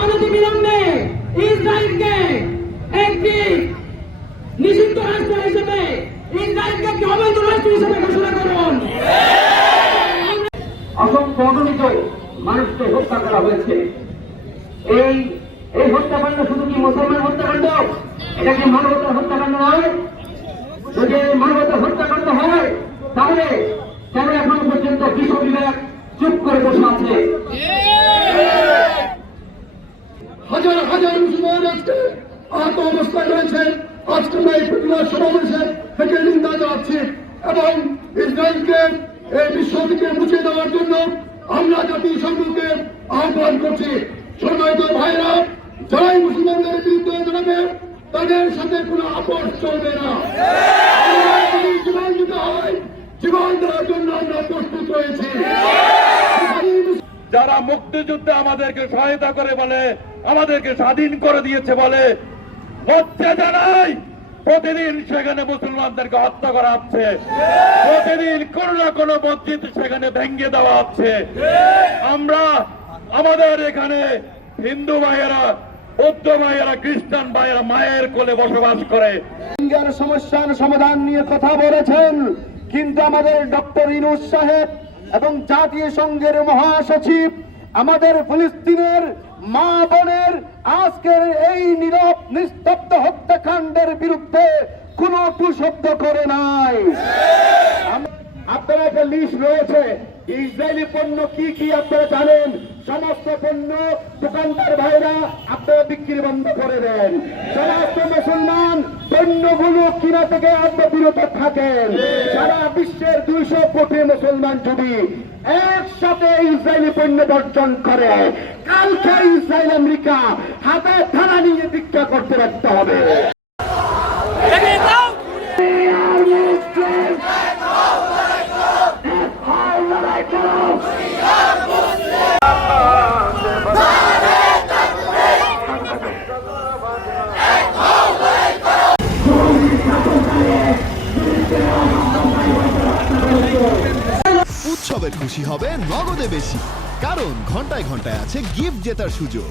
অনতিবিলম্বে ইসরায়েলকে একটি নিষিদ্ধ রাষ্ট্র হিসেবে ইসরায়েলকে একটি অবৈধ রাষ্ট্র হিসেবে ঘোষণা করুন। অসংখ্য অগণিত মানুষকে হত্যা করা হয়েছে। এই হত্যাকাণ্ড শুধু কি মুসলমান হত্যাকাণ্ড? এটা কি মানবতার হত্যাকাণ্ড নয়? যদি মানবতার হত্যাকাণ্ড হয় তাহলে কেন এখন পর্যন্ত বিশ্ব বিভাগ চুপ করে বসে আছে? হাজার হাজার মুসলমান আজকে আহত অবস্থায় রয়েছেন। আজকে এই প্রতিবাদ সমাবেশে থেকে নিন্দা জানাচ্ছি এবং ইসরায়েলকে এই বিশ্ব থেকে মুছে দেওয়ার জন্য আমরা জাতিসংঘকে আহ্বান করছি। সম্মানিত ভাইরা, যারাই মুসলমানদের বিরুদ্ধে জানাবে তাদের সাথে কোনো আপোষ চলবে না। জীবন দিতে হয়, জীবন দেওয়ার জন্য আমরা প্রস্তুত রয়েছি। যারা মুক্তিযুদ্ধে আমাদেরকে সহায়তা করে বলে, আমাদেরকে স্বাধীন করে দিয়েছে বলে, লজ্জা জানাই। প্রতিদিন সেখানে মুসলমানদেরকে হত্যা করা হচ্ছে, প্রতিদিন কোনো না কোনো মসজিদ সেখানে ভেঙে দেওয়া হচ্ছে। আমরা আমাদের এখানে হিন্দু ভাইয়েরা, বৌদ্ধ ভাইয়েরা, খ্রিস্টান ভাইয়েরা মায়ের কোলে বসবাস করে। রোহিঙ্গার সমস্যার সমাধান নিয়ে কথা বলেছেন, কিন্তু আমাদের ডক্টর ইউনূস সাহেব এবং জাতীয় সংঘের মহাসচিব আমাদের ফিলিস্তিনের মা বোনের আজকের এই নীরব নিস্তব্ধ হত্যাকাণ্ডের বিরুদ্ধে কোনো শব্দ করে নাই। আপনারা একটা লিস্ট রয়েছে, ইসরায়েলি পণ্য কি কি আপনারা জানেন। সমস্ত পণ্য দোকানদার ভাইরা আপনারা বিক্রি বন্ধ করে দেন। সমস্ত মুসলমান পণ্যগুলো কিনা থেকে আপনারা বিরত থাকেন। সারা বিশ্বের 200 কোটি মুসলমান যদি একসাথে ইসরায়েলি পণ্য বর্জন করে, কালকে ইসরায়েল আমেরিকা হাতে থানা নিয়ে ভিক্ষা করতে রাখতে হবে। উৎসবের খুশি হবে নগদে বেশি, কারণ ঘন্টায় ঘন্টায় আছে গিফট জেতার সুযোগ।